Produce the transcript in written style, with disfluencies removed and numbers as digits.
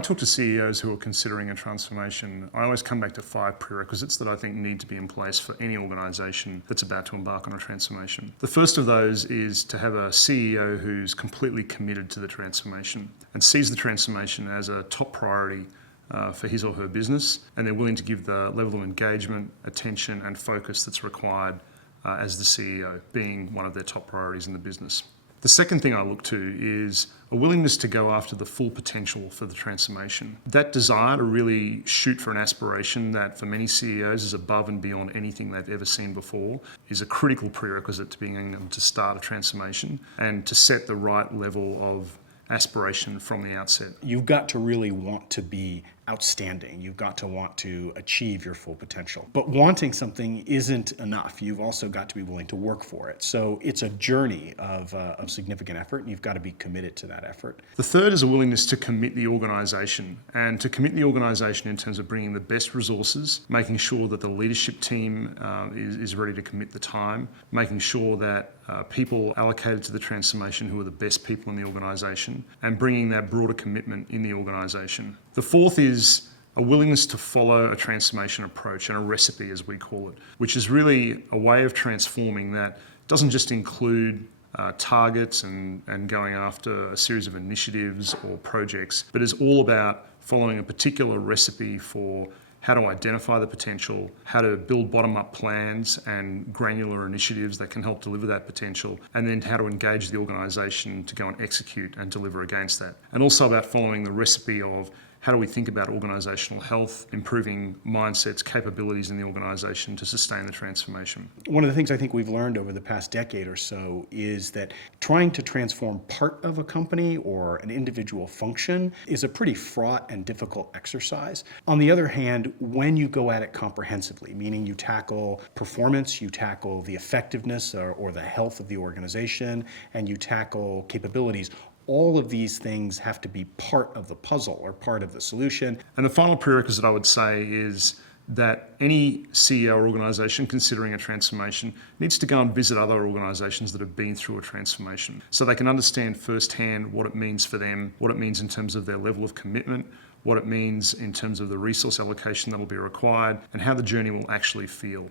I talk to CEOs who are considering a transformation, I always come back to 5 prerequisites that I think need to be in place for any organisation that's about to embark on a transformation. The first of those is to have a CEO who's completely committed to the transformation and sees the transformation as a top priority for his or her business, and they're willing to give the level of engagement, attention and focus that's required as the CEO, being one of their top priorities in the business. The second thing I look to is a willingness to go after the full potential for the transformation. That desire to really shoot for an aspiration that for many CEOs is above and beyond anything they've ever seen before is a critical prerequisite to being able to start a transformation and to set the right level of aspiration from the outset. You've got to really want to be outstanding. You've got to want to achieve your full potential. But wanting something isn't enough. You've also got to be willing to work for it. So it's a journey of significant effort, and you've got to be committed to that effort. The third is a willingness to commit the organisation, and to commit the organisation in terms of bringing the best resources, making sure that the leadership team is ready to commit the time, making sure that people allocated to the transformation who are the best people in the organisation, and bringing that broader commitment in the organisation. The fourth is a willingness to follow a transformation approach and a recipe, as we call it, which is really a way of transforming that doesn't just include targets and going after a series of initiatives or projects, but is all about following a particular recipe for how to identify the potential, how to build bottom-up plans and granular initiatives that can help deliver that potential, and then how to engage the organisation to go and execute and deliver against that. And also about following the recipe of how do we think about organisational health, improving mindsets, capabilities in the organisation to sustain the transformation. One of the things I think we've learned over the past decade or so is that trying to transform part of a company or an individual function is a pretty fraught and difficult exercise. On the other hand, when you go at it comprehensively, meaning you tackle performance, you tackle the effectiveness or the health of the organization, and you tackle capabilities, all of these things have to be part of the puzzle or part of the solution. And the final prerequisite I would say is that any CEO or organisation considering a transformation needs to go and visit other organisations that have been through a transformation so they can understand firsthand what it means for them, what it means in terms of their level of commitment, what it means in terms of the resource allocation that will be required, and how the journey will actually feel.